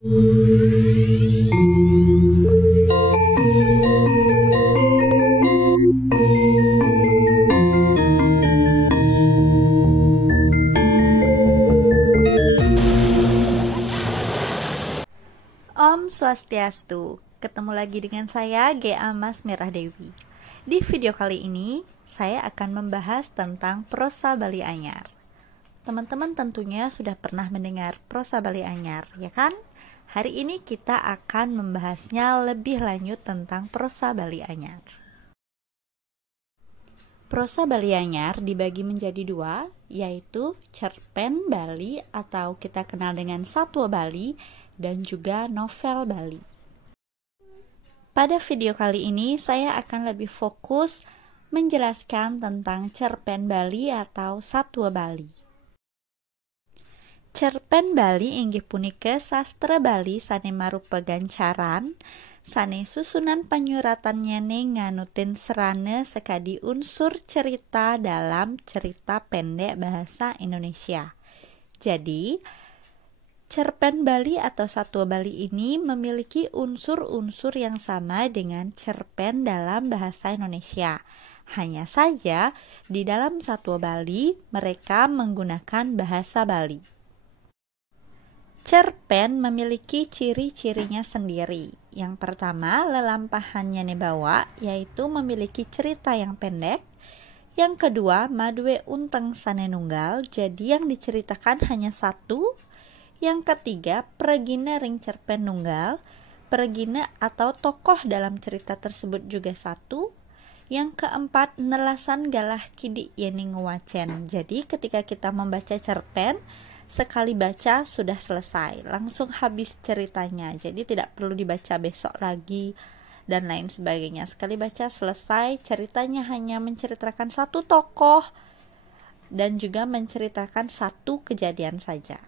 Om Swastiastu, ketemu lagi dengan saya G.A. Mas Merah Dewi. Di video kali ini, saya akan membahas tentang prosa Bali Anyar. Teman-teman tentunya sudah pernah mendengar prosa Bali Anyar, ya kan? Hari ini kita akan membahasnya lebih lanjut tentang prosa Bali Anyar. Prosa Bali Anyar dibagi menjadi dua, yaitu cerpen Bali atau kita kenal dengan satwa Bali dan juga novel Bali. Pada video kali ini saya akan lebih fokus menjelaskan tentang cerpen Bali atau satwa Bali. Cerpen Bali inggih punika sastra Bali sane marupa gancaran sane susunan panyuratannya nganutin serana sekadi unsur cerita dalam cerita pendek bahasa Indonesia. Jadi, cerpen Bali atau satwa Bali ini memiliki unsur-unsur yang sama dengan cerpen dalam bahasa Indonesia. Hanya saja, di dalam satwa Bali, mereka menggunakan bahasa Bali. Cerpen memiliki ciri-cirinya sendiri. Yang pertama, lelampahannya nebawa, yaitu memiliki cerita yang pendek. Yang kedua, madue unteng sane nunggal, jadi yang diceritakan hanya satu. Yang ketiga, pregina ring cerpen nunggal, pregina atau tokoh dalam cerita tersebut juga satu. Yang keempat, nelasan galah kidi yeni ngewacen. Jadi ketika kita membaca cerpen, sekali baca sudah selesai, langsung habis ceritanya. Jadi tidak perlu dibaca besok lagi dan lain sebagainya. Sekali baca selesai, ceritanya hanya menceritakan satu tokoh dan juga menceritakan satu kejadian saja.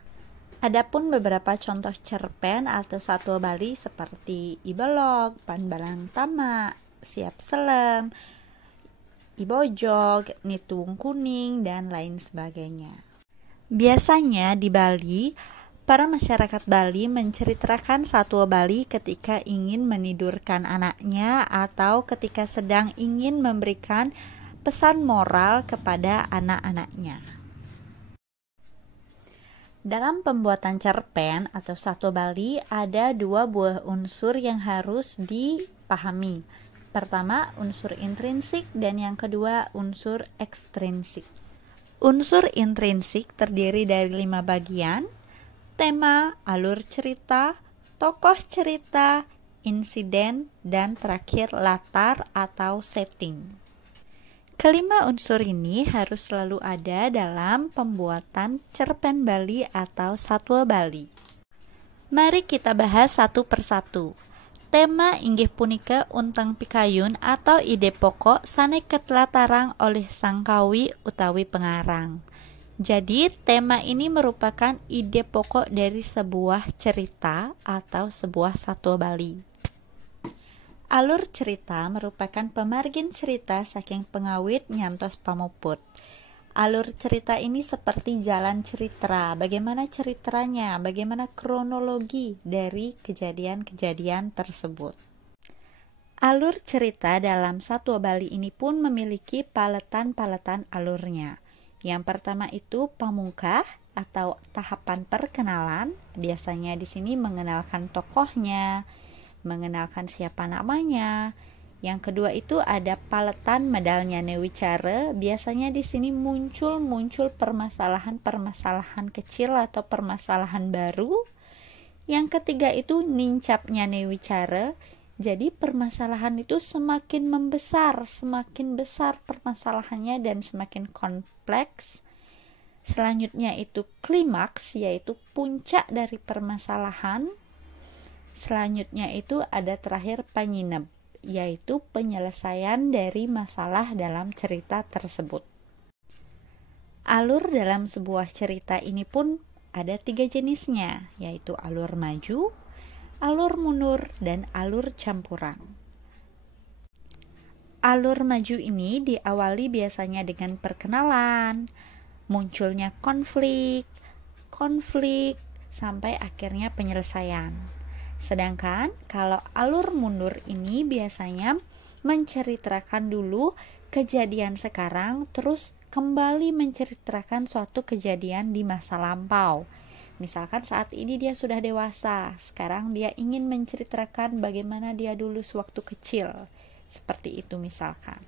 Adapun beberapa contoh cerpen atau satwa Bali seperti Ibalog, Panbalang Tama, Siap Selem, Ibojog, Nitung Kuning, dan lain sebagainya. Biasanya di Bali, para masyarakat Bali menceritakan satwa Bali ketika ingin menidurkan anaknya atau ketika sedang ingin memberikan pesan moral kepada anak-anaknya. Dalam pembuatan cerpen atau satwa Bali ada dua buah unsur yang harus dipahami. Pertama, unsur intrinsik dan yang kedua, unsur ekstrinsik. Unsur intrinsik terdiri dari 5 bagian: tema, alur cerita, tokoh cerita, insiden, dan terakhir latar atau setting. Kelima unsur ini harus selalu ada dalam pembuatan cerpen Bali atau satwa Bali. Mari kita bahas satu persatu. Tema inggih punika unteng pikayun atau ide pokok sane ketlatarang oleh sangkawi utawi pengarang. Jadi tema ini merupakan ide pokok dari sebuah cerita atau sebuah satwa Bali. Alur cerita merupakan pemargin cerita saking pengawit nyantos pamuput. Alur cerita ini seperti jalan cerita, bagaimana ceritanya, bagaimana kronologi dari kejadian-kejadian tersebut. Alur cerita dalam satwa Bali ini pun memiliki paletan-paletan alurnya. Yang pertama itu pamungkah atau tahapan perkenalan, biasanya di sini mengenalkan tokohnya, mengenalkan siapa namanya. Yang kedua itu ada paletan medalnya newicara, biasanya di sini muncul permasalahan-permasalahan kecil atau permasalahan baru. Yang ketiga itu nincapnya newicara, jadi permasalahan itu semakin membesar, semakin besar permasalahannya dan semakin kompleks. Selanjutnya itu klimaks, yaitu puncak dari permasalahan. Selanjutnya itu ada terakhir panyinep, yaitu penyelesaian dari masalah dalam cerita tersebut. Alur dalam sebuah cerita ini pun ada 3 jenisnya, yaitu alur maju, alur mundur, dan alur campuran. Alur maju ini diawali biasanya dengan perkenalan, munculnya konflik, sampai akhirnya penyelesaian. Sedangkan kalau alur mundur ini biasanya menceritakan dulu kejadian sekarang, terus kembali menceritakan suatu kejadian di masa lampau. Misalkan saat ini dia sudah dewasa, sekarang dia ingin menceritakan bagaimana dia dulu sewaktu kecil. Seperti itu misalkan.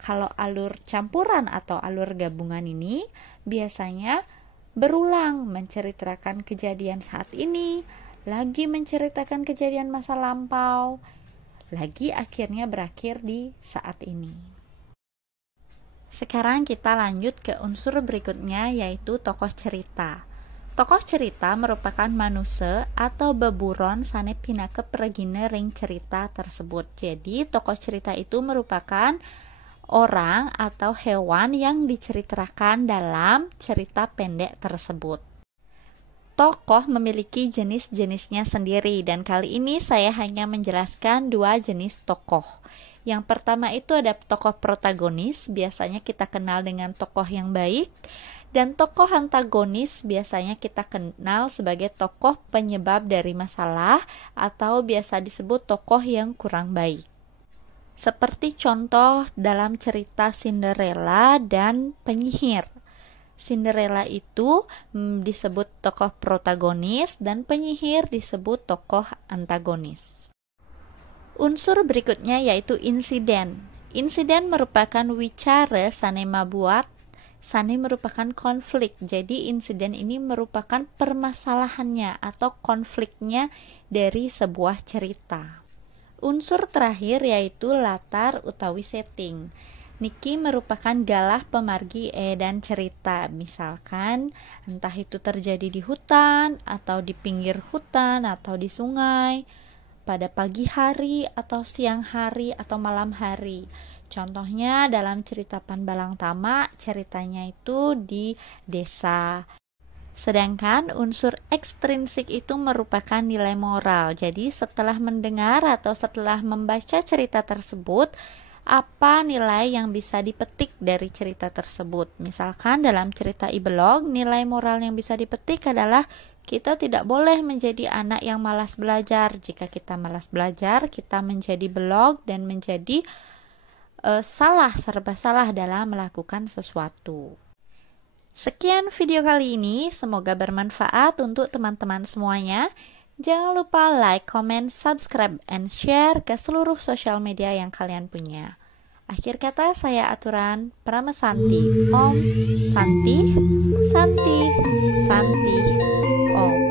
Kalau alur campuran atau alur gabungan ini biasanya berulang menceritakan kejadian saat ini, lagi menceritakan kejadian masa lampau, lagi akhirnya berakhir di saat ini. Sekarang kita lanjut ke unsur berikutnya, yaitu tokoh cerita. Tokoh cerita merupakan manusia atau beburon sane pinake pergine ring cerita tersebut. Jadi tokoh cerita itu merupakan orang atau hewan yang diceritakan dalam cerita pendek tersebut. Tokoh memiliki jenis-jenisnya sendiri, dan kali ini saya hanya menjelaskan 2 jenis tokoh. Yang pertama itu ada tokoh protagonis, biasanya kita kenal dengan tokoh yang baik, dan tokoh antagonis biasanya kita kenal sebagai tokoh penyebab dari masalah atau biasa disebut tokoh yang kurang baik. Seperti contoh dalam cerita Cinderella dan penyihir. Cinderella itu disebut tokoh protagonis dan penyihir disebut tokoh antagonis. Unsur berikutnya yaitu insiden. Insiden merupakan wicara sane mabuat, sane merupakan konflik. Jadi insiden ini merupakan permasalahannya atau konfliknya dari sebuah cerita. Unsur terakhir yaitu latar utawi setting. Niki merupakan galah pemargi dan cerita. Misalkan entah itu terjadi di hutan atau di pinggir hutan atau di sungai, pada pagi hari atau siang hari atau malam hari. Contohnya dalam cerita Panbalang Tama, ceritanya itu di desa. Sedangkan unsur ekstrinsik itu merupakan nilai moral. Jadi setelah mendengar atau setelah membaca cerita tersebut, apa nilai yang bisa dipetik dari cerita tersebut? Misalkan dalam cerita Ibelog, nilai moral yang bisa dipetik adalah kita tidak boleh menjadi anak yang malas belajar. Jika kita malas belajar, kita menjadi belog dan menjadi serba salah dalam melakukan sesuatu. Sekian video kali ini, semoga bermanfaat untuk teman-teman semuanya. Jangan lupa like, comment, subscribe, and share ke seluruh sosial media yang kalian punya. Akhir kata saya Aturan Pramasanti. Om Santi, Santi, Santi, Om.